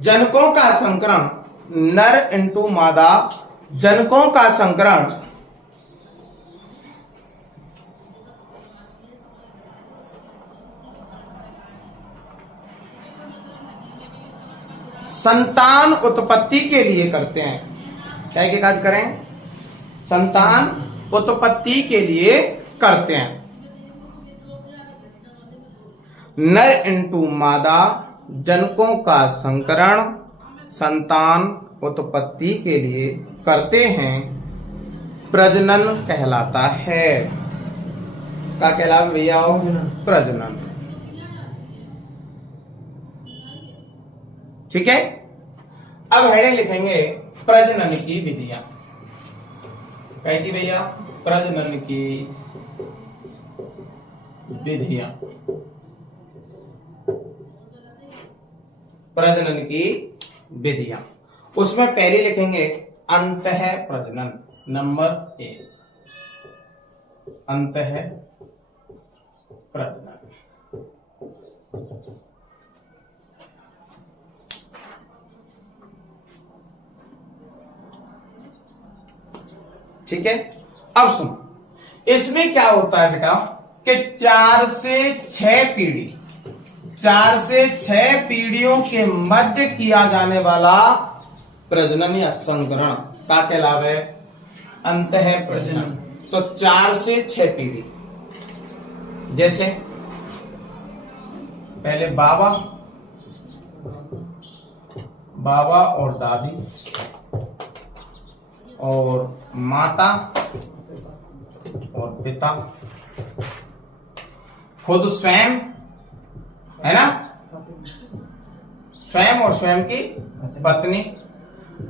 जनकों का संकरण, नर इंटू मादा जनकों का संकरण संतान उत्पत्ति के लिए करते हैं। क्या के काज करें? संतान उत्पत्ति के लिए करते हैं। नर इंटू मादा जनकों का संकरण संतान उत्पत्ति के लिए करते हैं, प्रजनन कहलाता है। क्या कहलाता है भैया? प्रजनन। ठीक है। अब हेडिंग लिखेंगे प्रजनन की विधियां। कैसी भैया? प्रजनन की विधियां। प्रजनन की विधियां, उसमें पहले लिखेंगे अंतः प्रजनन। नंबर 1 अंतः प्रजनन। ठीक है। अब सुनो, इसमें क्या होता है बेटा कि 4 से 6 पीढ़ी, 4 से 6 पीढ़ियों के मध्य किया जाने वाला प्रजनन या संकरण का कहलावे है अंतः प्रजनन। तो 4 से 6 पीढ़ी, जैसे पहले बाबा और दादी और माता और पिता, खुद स्वयं, है ना, स्वयं और स्वयं की पत्नी,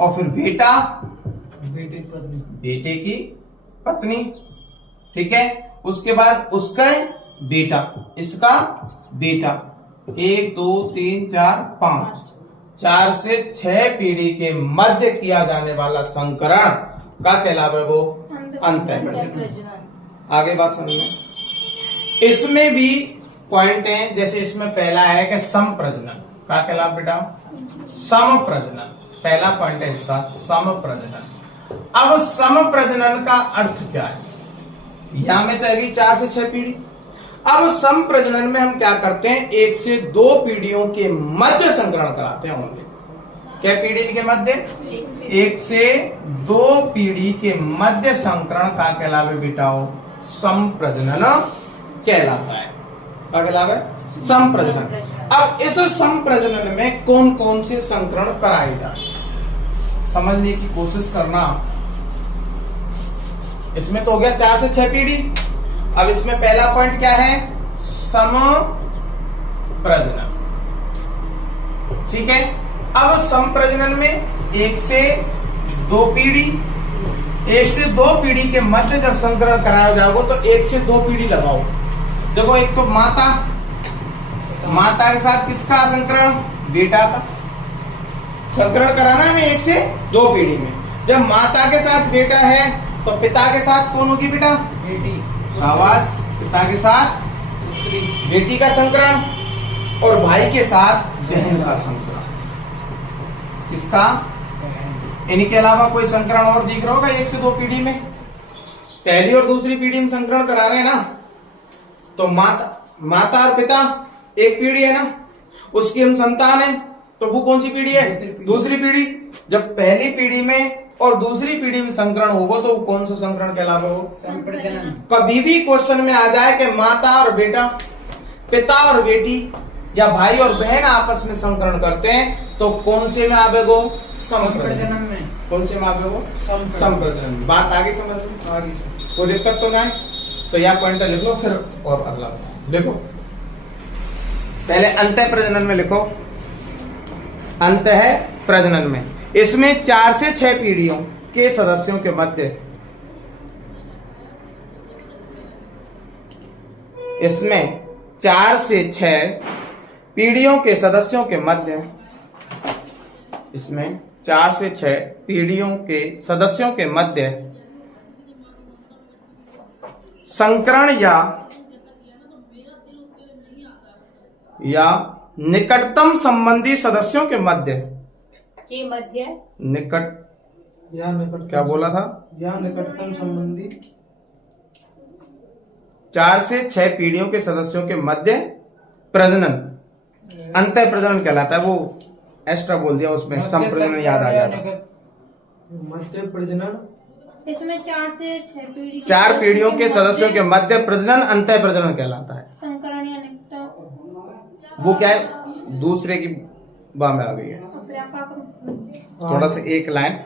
और फिर बेटा, बेटे की पत्नी। ठीक है। उसके बाद उसका बेटा, इसका बेटा, 1 2 3 4 5, 4 से 6 पीढ़ी के मध्य किया जाने वाला संकरण का कहलावे वो अंतः प्रजनन। आगे बात समझ में। इसमें भी पॉइंट है, जैसे इसमें पहला है कि सम प्रजनन का कहलावे बेटा सम प्रजनन। पहला पॉइंट है इसका सम प्रजनन। अब सम प्रजनन का अर्थ क्या है? यहां में तो है 4 से 6 पीढ़ी। अब सम प्रजनन में हम क्या करते हैं? 1 से 2 पीढ़ियों के मध्य संकरण कराते हैं ओनली। क्या पीढ़ी के मध्य? 1 से 2 पीढ़ी के मध्य संकरण का कहलावे बेटाओ सम प्रजनन कहलाता है। क्या कहलावे? सम प्रजनन। अब इस सम प्रजनन में कौन कौन से संकरण कराए जाए, समझने की कोशिश करना। इसमें तो हो गया 4 से 6 पीढ़ी। अब इसमें पहला पॉइंट क्या है? सम प्रजनन। ठीक है। अब सम प्रजनन में 1 से 2 पीढ़ी, 1 से 2 पीढ़ी के मध्य जब संकरण कराया जाएगा तो 1 से 2 पीढ़ी लगाओ। देखो, एक तो माता के साथ किसका संकरण? बेटा का संकरण कराना है 1 से 2 पीढ़ी में। जब माता के साथ बेटा है तो पिता के साथ कौन होगी बेटा? बेटी। शाबाश। पिता के साथ बेटी का संकरण, और भाई के साथ बहन का संकरण। किसका? इन्हीं के अलावा कोई संकरण और दिख रहा होगा 1 से 2 पीढ़ी में? पहली और दूसरी पीढ़ी में संकरण करा रहे हैं ना। तो माता और पिता एक पीढ़ी है ना, उसकी हम संतान है, तो वो कौन सी पीढ़ी है? दूसरी पीढ़ी। जब पहली पीढ़ी में और दूसरी पीढ़ी में संकरण होगा तो कौन सा संकरण कहलावे? वो संप्रजनन। कभी भी क्वेश्चन में आ जाए कि माता और बेटा, पिता और बेटी, या भाई और बहन आपस में संकरण करते हैं तो कौन से में आवेगो? संप्रजनन में। कौन से में आवेगो? संप्रजनन। बात आगे समझ लो, आगे कोई दिक्कत तो ना है? तो यह पॉइंट लिख लो, फिर और अगला देखो। पहले अंतः प्रजनन में लिखो। अंतः प्रजनन में इसमें 4 से 6 पीढ़ियों के सदस्यों के मध्य, इसमें 4 से 6 पीढ़ियों के सदस्यों के मध्य, इसमें 4 से 6 पीढ़ियों के सदस्यों के मध्य संकरण या निकटतम संबंधी सदस्यों के मध्य निकट क्या बोला था? या निकटतम संबंधी 4 से 6 पीढ़ियों के सदस्यों के मध्य प्रजनन अंतः प्रजनन कहलाता है। वो एक्स्ट्रा बोल दिया, उसमें संप्रजनन याद आ जाता। मध्य प्रजनन इसमें 4 से 6 पीढ़ी 4 पीढ़ियों के सदस्यों के मध्य प्रजनन अंतः प्रजनन कहलाता है। संकरण या निकट वो क्या है? दूसरे की बा में आ गई है, थोड़ा सा एक लाइन।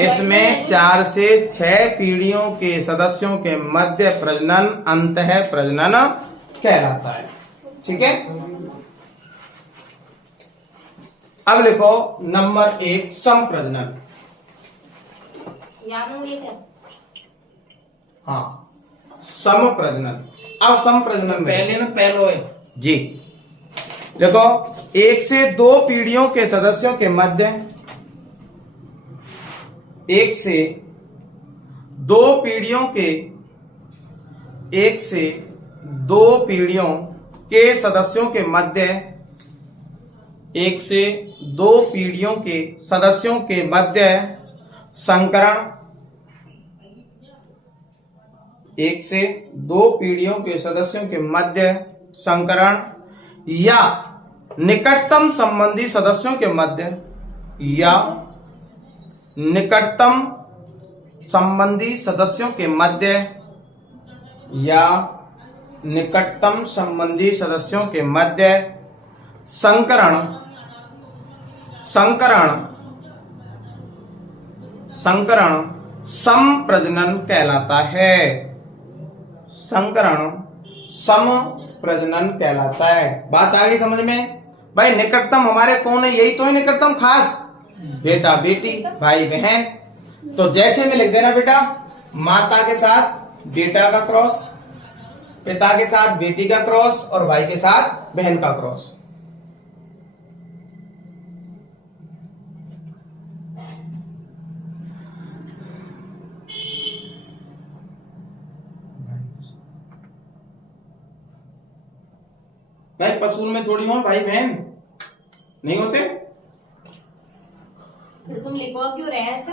इसमें 4 से 6 पीढ़ियों के सदस्यों के मध्य प्रजनन अंतः प्रजनन कहलाता है। ठीक है, अब लिखो नंबर 1 संप्रजनन। हाँ, समप्रजनन। अब संप्रजनन में पहलो है जी देखो, 1 से 2 पीढ़ियों के सदस्यों के मध्य 1 से 2 पीढ़ियों के 1 से 2 पीढ़ियों के सदस्यों के मध्य 1 से 2 पीढ़ियों के सदस्यों के मध्य संकरण 1 से 2 पीढ़ियों के सदस्यों के मध्य संकरण या निकटतम संबंधी सदस्यों के मध्य या निकटतम संबंधी सदस्यों के मध्य या निकटतम संबंधी सदस्यों के मध्य संकरण संकरण संकरण समप्रजनन कहलाता है। संकरण समप्रजनन कहलाता है। बात आ गई समझ में? भाई निकटतम हमारे कौन है? यही तो है निकटतम, खास बेटा बेटी भाई बहन। तो जैसे में लिख देना बेटा, माता के साथ बेटा का क्रॉस, पिता के साथ बेटी का क्रॉस और भाई के साथ बहन का क्रॉस। भाई पसूल में थोड़ी हो भाई बहन, नहीं होते? फिर तुम लिखो क्यों रहे ऐसे?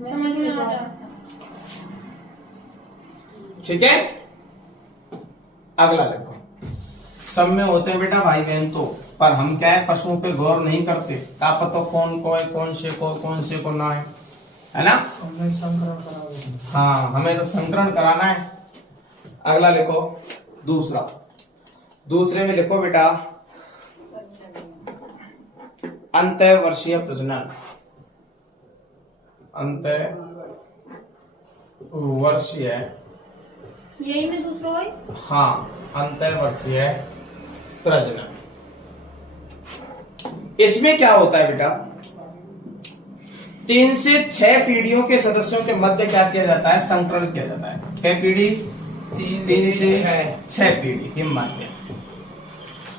समझ में आ जाता। ठीक है, अगला देखो। सब में होते हैं बेटा भाई बहन तो, पर हम क्या है पशुओं पे गौर नहीं करते। क्या पता कौन को है, कौन से को ना है ना? हमें संकरण कराओगे। हाँ, हमें तो संकरण कराना है। अगला लिखो दूसरा। दूसरे में लिखो बेटा अंतःवर्षीय प्रजनन। अंतःवर्षीय, यही में दूसरा है। हाँ, अंतःवर्षीय प्रजनन। इसमें क्या होता है बेटा? 3 से 6 पीढ़ियों के सदस्यों के मध्य क्या किया जाता है? संकरण किया जाता है। 6 पीढ़ी, 3 से 6 पीढ़ी के मध्य।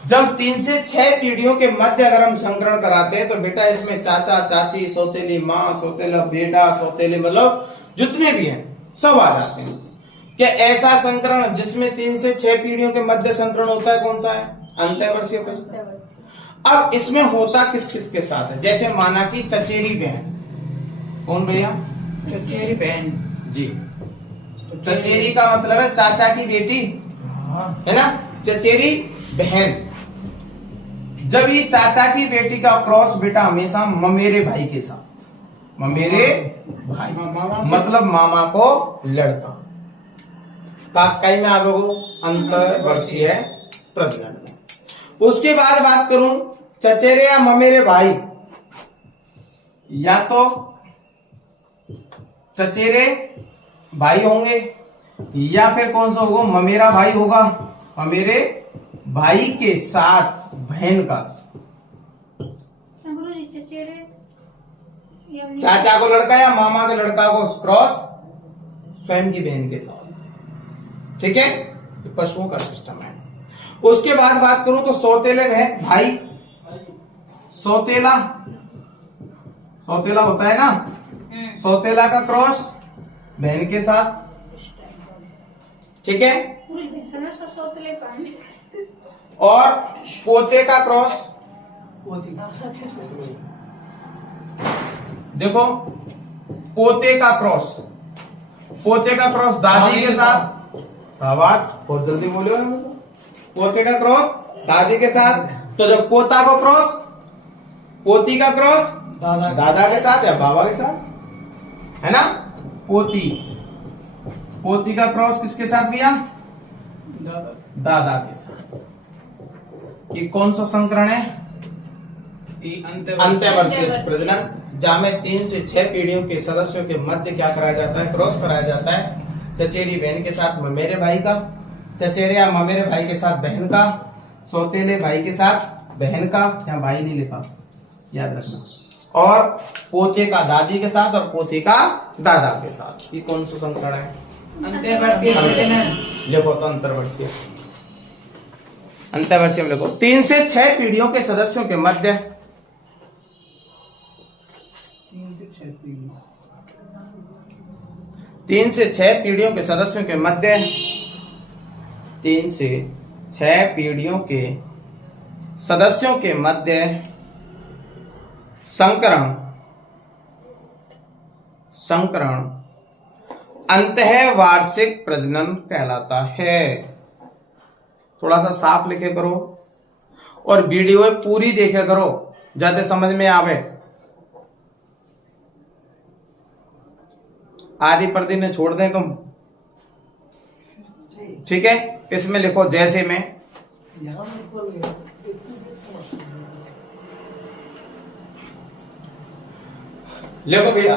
जब 3 से 6 पीढ़ियों के मध्य अगर हम संकरण कराते हैं तो बेटा इसमें चाचा चाची, सौतेली माँ, सौतेला बेटा, सौतेली मतलब जितने भी हैं सब आ जाते हैं। क्या ऐसा संकरण जिसमें 3 से 6 पीढ़ियों के मध्य संकरण होता है कौन सा है? अंतःवर्षीय प्रजनन। अब इसमें होता किस किस के साथ है? जैसे माना कि चचेरी बहन। कौन भैया? चचेरी बहन जी। चचेरी का मतलब है चाचा की बेटी, है ना? चचेरी बहन। जब ये चाचा की बेटी का क्रॉस बेटा हमेशा ममेरे भाई के साथ, ममेरे भाई मतलब मामा को लड़का का कई में आगे अंतःवर्षीय प्रजनन। उसके बाद बात करूं चचेरे या ममेरे भाई, या तो चचेरे भाई होंगे या फिर कौन सा होगा? ममेरा भाई होगा। ममेरे भाई के साथ बहन का, गुरु जी चचेरे चाचा को लड़का या मामा के लड़का को क्रॉस स्वयं की बहन के साथ। ठीक है, पशुओं का सिस्टम है। उसके बाद बात करूं तो सौतेले भाई, सौतेला होता है ना, सौतेला का क्रॉस बहन के साथ। ठीक है, पूरी भैंसों में ससोतले पानी। और पोते का क्रॉस, देखो पोते का क्रॉस, पोते का क्रॉस दादी के साथ, आवाज बहुत जल्दी बोले हो। पोते का क्रॉस दादी के साथ, तो जब पोता को क्रॉस, पोती का क्रॉस दादा के साथ या बाबा के साथ, है ना। पोती, पोती का क्रॉस किसके साथ किया? दादा के साथ। ये कौन सा संकरण है? अंत्यवर्षीय प्रजनन, जहाँ 3 से 6 पीढ़ियों के सदस्यों के मध्य क्या कराया जाता है? क्रॉस कराया जाता है। चचेरी बहन के साथ ममेरे भाई का, चचेरे या ममेरे भाई के साथ बहन का, सौतेले भाई के साथ बहन का, यहाँ भाई नहीं लिखा याद रखना, और पोते का दादी के साथ और पोते का दादा के साथ। ये कौन सा संकरण है? अंत्यवर्षीय प्रजनन। लिखो तो अंतर्वर्षीय, अंत्यवर्षीय में लिखो 3 से 6 पीढ़ियों के सदस्यों के मध्य, 3 से 6 पीढ़ियों के सदस्यों के मध्य, 3 से 6 पीढ़ियों के सदस्यों के मध्य संकरण, संकरण अंतःवार्षिक प्रजनन कहलाता है। थोड़ा सा साफ लिखे करो और वीडियो पूरी देखे करो, ज्यादा समझ में आवे। आधी पर्दी ने छोड़ दें तुम, ठीक है। इसमें लिखो जैसे में, लिखो भैया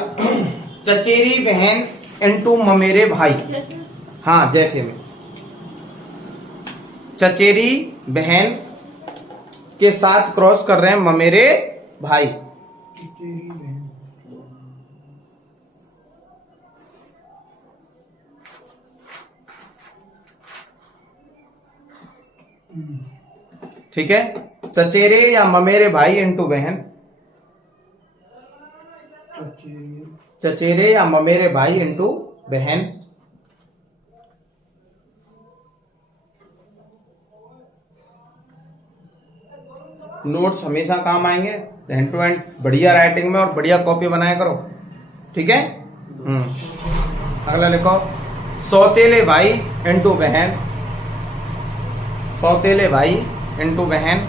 चचेरी बहन इंटू ममेरे भाई। हाँ जैसे में, चचेरी बहन के साथ क्रॉस कर रहे हैं ममेरे भाई। ठीक है, चचेरे या ममेरे भाई इंटू बहन, चचेरे या ममेरे भाई इंटू बहन। नोट्स हमेशा काम आएंगे, हैंड टू हैंड बढ़िया राइटिंग में और बढ़िया कॉपी बनाया करो, ठीक है। अगला लिखो सौतेले भाई इंटू बहन, सौतेले भाई इंटू बहन।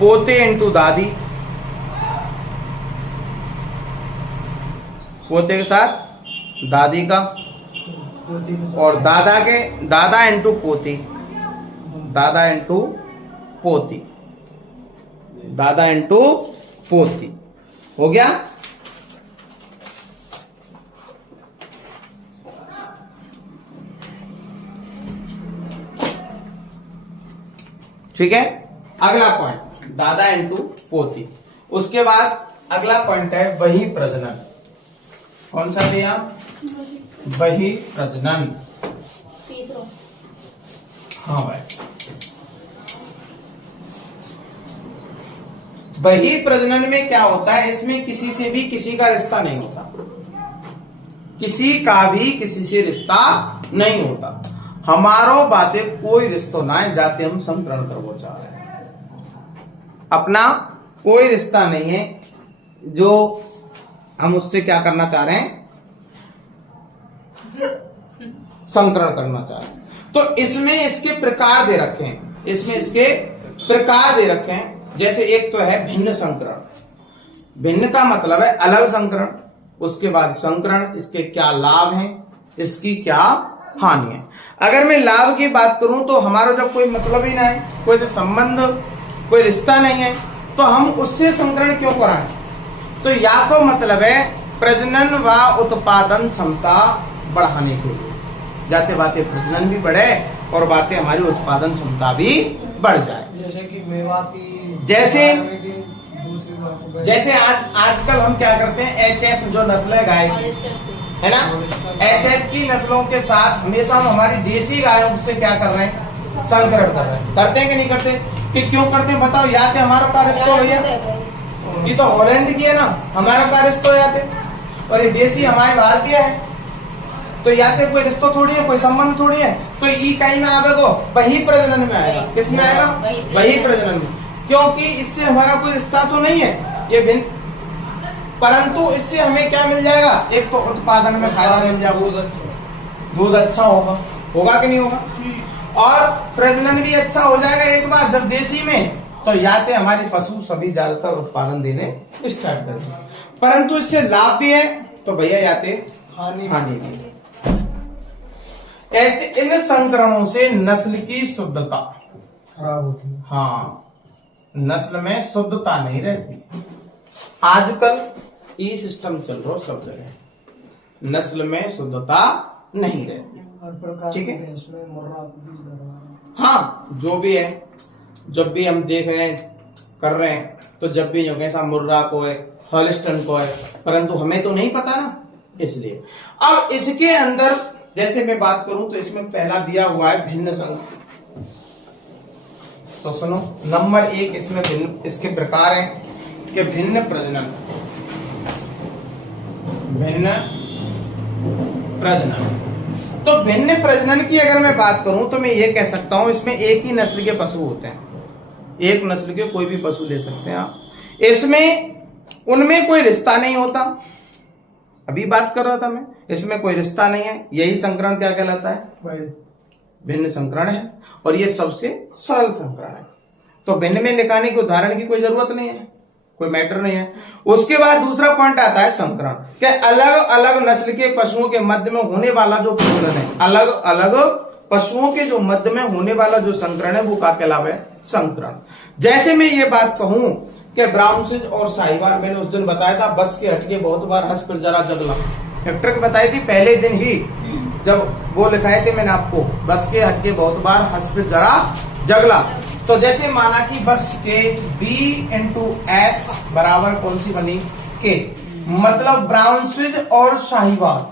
पोते इंटू दादी, पोते के साथ दादी का, और दादा इंटू पोती, दादा इंटू पोती, दादा इंटू पोती। हो गया। ठीक है, अगला पॉइंट दादा इंटू पोती। उसके बाद अगला पॉइंट है बही प्रजनन। कौन सा भैया? बही प्रजनन। तीसरा। हाँ भाई, बही प्रजनन में क्या होता है? इसमें किसी से भी किसी का रिश्ता नहीं होता, किसी का भी किसी से रिश्ता नहीं होता। हमारो बातें कोई रिश्तो ना है, जाते हम संकरण करवो चाह रहे हैं। अपना कोई रिश्ता नहीं है, जो हम उससे क्या करना चाह रहे हैं? संकरण करना चाह रहे हैं। तो इसमें इसके प्रकार दे रखे हैं, इसमें इसके प्रकार दे रखे हैं। जैसे एक तो है भिन्न संकरण। भिन्न का मतलब है अलग संकरण। उसके बाद संकरण, इसके क्या लाभ हैं, इसकी क्या हानि है। अगर मैं लाभ की बात करूं तो हमारा जब कोई मतलब ही ना है, कोई तो संबंध, कोई रिश्ता नहीं है, तो हम उससे संकरण क्यों कराएं? तो या तो मतलब है प्रजनन व उत्पादन क्षमता बढ़ाने के लिए, जाते बातें प्रजनन भी बढ़े और बातें हमारी उत्पादन क्षमता भी बढ़ जाए। जैसे कि मेवा की, जैसे आजकल हम क्या करते हैं, एचएफ जो नस्ल है गाय की, है ना, एचएफ की नस्लों के साथ हमेशा हम हमारी देसी गायों से क्या कर रहे हैं? संकरण कर रहे हैं। करते हैं कि नहीं करते? कि क्यों करते हैं बताओ? या तो हमारे पास रिश्ता भैया, ये तो हॉलैंड की है ना, हमारा क्या रिश्ता हो जाते, और ये देसी हमारे भारतीय है, तो याते कोई रिश्ता थोड़ी है, कोई संबंध थोड़ी है। तो ई कहीं में आवेगो वही प्रजनन में आएगा। किस में आएगा? वही प्रजनन में, क्योंकि इससे हमारा कोई रिश्ता तो नहीं है, ये भिन्न, परंतु इससे हमें क्या मिल जाएगा? एक तो उत्पादन में फायदा मिल जाएगा, दूध अच्छा होगा, होगा कि नहीं होगा, और प्रजनन भी अच्छा हो जाएगा एक बार जब देसी में, तो याते हमारे पशु सभी ज्यादातर उत्पादन देने स्टार्ट कर दें। परंतु इससे लाभ भी है तो भैया याते हानि भी है। ऐसे इन संकरणों से नस्ल की शुद्धता खराब होती है। हाँ, नस्ल में शुद्धता नहीं रहती। आजकल ये सिस्टम चल रहा सब जगह, नस्ल में शुद्धता नहीं रहती। हर प्रकार ठीक है। के इसमें मुर्रा बीज दरवा है। हाँ, जो भी है, जब भी हम देख रहे हैं, कर रहे हैं, तो जब भी जो कैसा मुर्रा को है, हॉलिस्टन को है, परंतु हमें तो नहीं पता ना, इसलिए। अब इसके अंदर जैसे मैं बात करूं तो इसमें पहला दिया हुआ है भिन्न संकरण। तो सुनो, नंबर 1 इसमें भिन्न, इसके प्रकार है कि भिन्न प्रजनन, भिन्न प्रजनन। तो भिन्न प्रजनन की अगर मैं बात करूं तो मैं ये कह सकता हूं इसमें एक ही नस्ल के पशु होते हैं, एक नस्ल के कोई भी पशु ले सकते हैं आप। इसमें उनमें कोई रिश्ता नहीं होता, अभी बात कर रहा था मैं, इसमें कोई रिश्ता नहीं है, यही संकरण क्या कहलाता है? भिन्न संकरण है, और ये सबसे सरल संकरण है। तो भिन्न में निकालने के उदाहरण की कोई जरूरत नहीं है, कोई मैटर नहीं है। उसके बाद दूसरा पॉइंट आता है संकरण, क्या अलग अलग नस्ल के पशुओं के मध्य में होने वाला जो प्रजनन है, अलग अलग पशुओं के जो मध्य में होने वाला जो संकरण है वो क्या कहलावे? संकरण। जैसे मैं ये बात कहूं कि ब्राउनस्विच और साहिवाल, मैंने उस दिन बताया था बस के हटके बहुत बार हंस फिर जरा जगला, फैक्टर की बताई थी पहले दिन ही जब वो लिखाए थे मैंने आपको, बस के हटके बहुत बार हंस फिर जरा जगला। तो जैसे माना कि बस के B/S बराबर कौन सी बनी? के, मतलब ब्राउनस्विच और साहिवाल,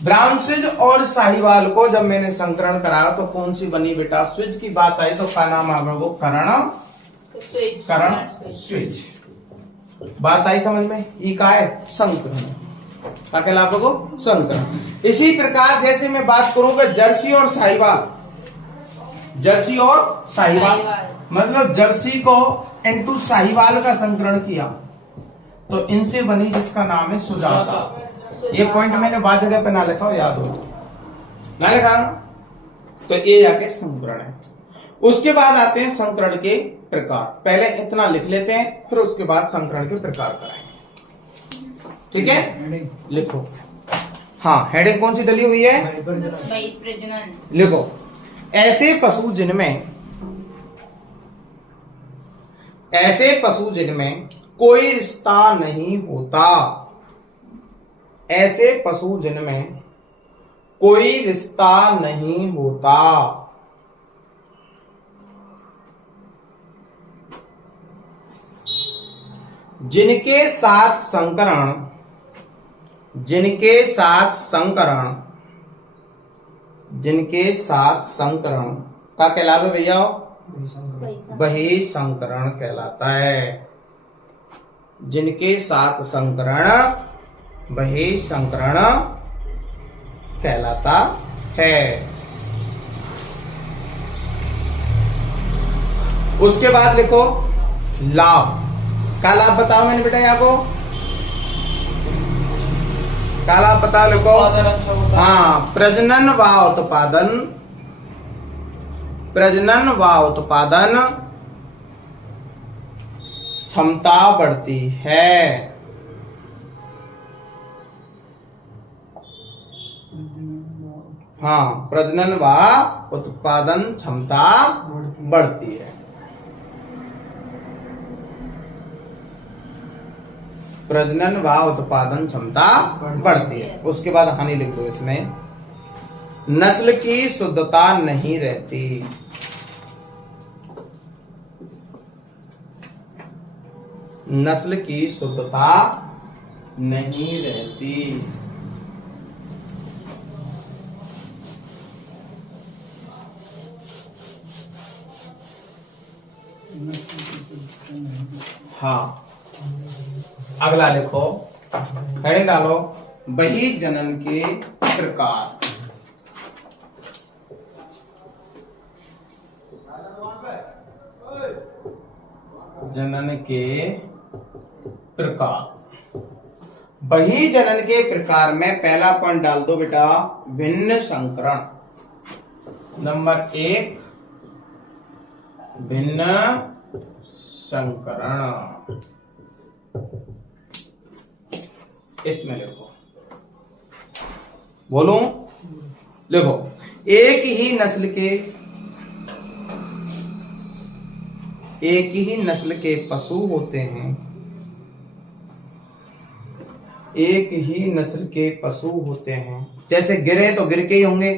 ब्राउनस्विच और साहिवाल को जब मैंने संकरण कराया तो कौन सी बनी बेटा? स्विच की बात आई तो क्या नाम आ गया? वो करण स्विच। बात आई समझ में? ई का है संकरण, क्या कहलाता है? वो संकरण। इसी प्रकार जैसे मैं बात करूंगा जर्सी और साहिवाल, जर्सी और साहिवाल, मतलब जर्सी को इनटू साहिवाल का संकरण किया तो इनसे बनी जिसका नाम है सुजाता। ये पॉइंट मैंने बाद जगह पे ना लिखा हो, याद हो तो ना लिखा, तो ये जाके संकरण है। उसके बाद आते हैं संकरण के प्रकार। पहले इतना लिख लेते हैं, फिर उसके बाद संकरण के प्रकार कराएंगे। ठीक है, लिखो। हाँ, हेडिंग कौन सी डली हुई है? प्रजनन। लिखो, ऐसे पशु जिनमें कोई रिश्ता नहीं होता, ऐसे पशु जिनमें कोई रिश्ता नहीं होता, जिनके साथ संकरण का कहलावे भैया? वही संकरण कहलाता है। जिनके साथ संकरण, वही संकरण कहलाता है। उसके बाद लिखो लाभ। क्या लाभ बताओ मैंने बेटा यहाँ को? क्या लाभ बता लिखो? हाँ, प्रजनन व उत्पादन क्षमता बढ़ती है। हाँ, प्रजनन व उत्पादन क्षमता बढ़ती है। प्रजनन व उत्पादन क्षमता बढ़ती है। उसके बाद हानि लिख दो इसमें, नस्ल की शुद्धता नहीं रहती। नस्ल की शुद्धता नहीं रहती। हाँ, अगला लिखो, हेडिंग डालो, बही जनन के प्रकार। जनन के प्रकार। बही जनन के प्रकार में पहला पॉइंट डाल दो बेटा, भिन्न संकरण। नंबर 1, भिन्न संकरण। इसमें लिखो, बोलूं, लिखो, एक ही नस्ल के पशु होते हैं, एक ही नस्ल के पशु होते हैं। जैसे गिरे तो गिर के ही होंगे,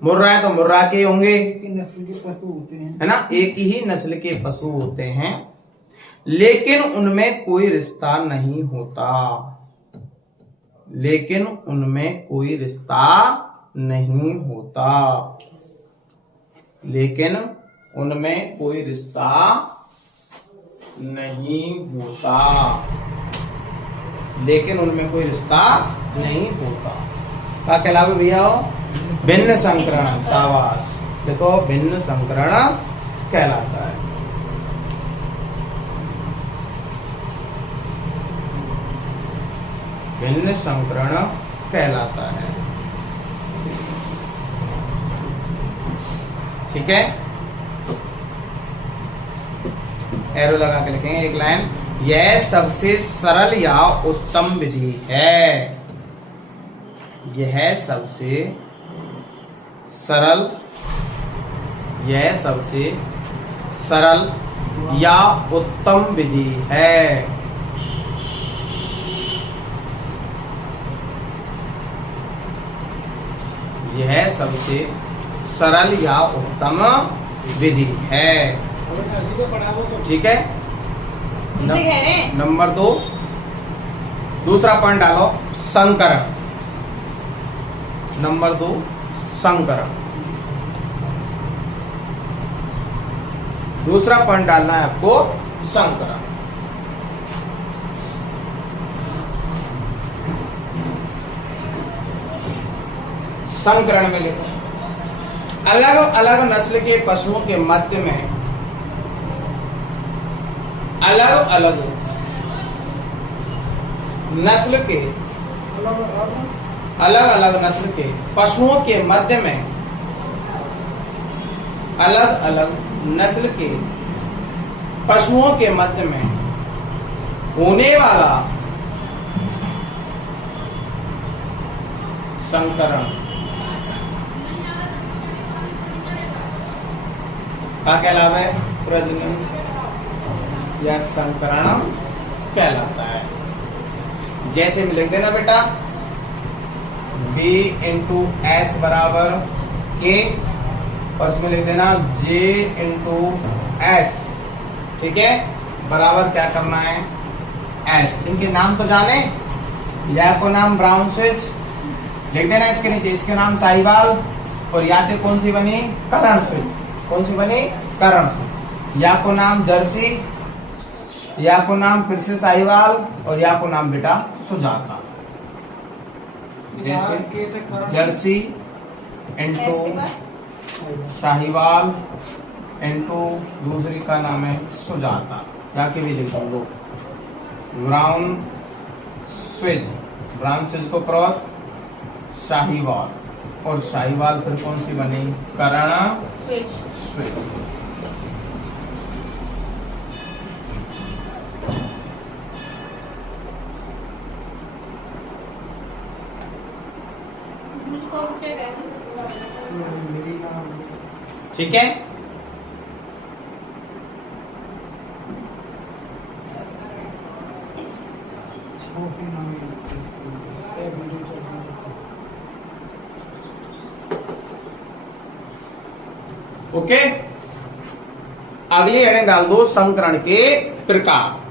मुर्रा है तो मुर्रा के ही होंगे, एक ही नस्ल के पशु होते हैं, है ना, एक ही नस्ल के पशु होते हैं, लेकिन उनमें कोई रिश्ता नहीं होता, लेकिन उनमें कोई रिश्ता नहीं होता, लेकिन उनमें कोई रिश्ता नहीं होता, लेकिन उनमें कोई रिश्ता नहीं होता। क्या कहलावे भैया? भिन्न संकरण। शाबाश, देखो भिन्न संकरण कहलाता है। भिन्न संकरण कहलाता है। ठीक है, एरो लगा के लिखेंगे एक लाइन, यह सबसे सरल या उत्तम विधि है, यह सबसे सरल, यह सबसे सरल या उत्तम विधि है। यह सबसे सरल या उत्तम विधि है। ठीक है, नंबर 2, दूसरा पॉइंट डालो, संकरण। नंबर 2, संकरण। दूसरा पॉइंट डालना है आपको, संकरण। संकरण में लिखो, अलग अलग नस्ल के पशुओं के मध्य में अलग अलग नस्ल के अलग अलग नस्ल के पशुओं के मध्य में अलग अलग नस्ल के पशुओं के मध्य में होने वाला संकरण क्या कहलावे? प्रजनन या संकरण कहलाता है। जैसे में लिख देना बेटा, B इंटू एस बराबर K, और उसमें लिख देना J इंटू एस। ठीक है, बराबर क्या करना है? S। इनके नाम तो जाने, या को नाम ब्राउन स्विच लिख देना इसके नीचे, इसके नाम साहिवाल, और याते कौन सी बनी? करण स्विच। कौन सी बनी? करण स्विच। या को नाम जर्सी, या को नाम फिर से साहिवाल, और या को नाम बेटा सुजाता। जैसे जर्सी इंटू साहिवाल इंटू दूसरी का नाम है सुजाता, जाके भी लिख दो ब्राउन स्विच, ब्राउन स्विच को क्रॉस साहिवाल, और साहिवाल फिर कौन सी बनी? करण स्विच। ठीक है, ओके। अगली हेडिंग डाल दो, संकरण के प्रकार।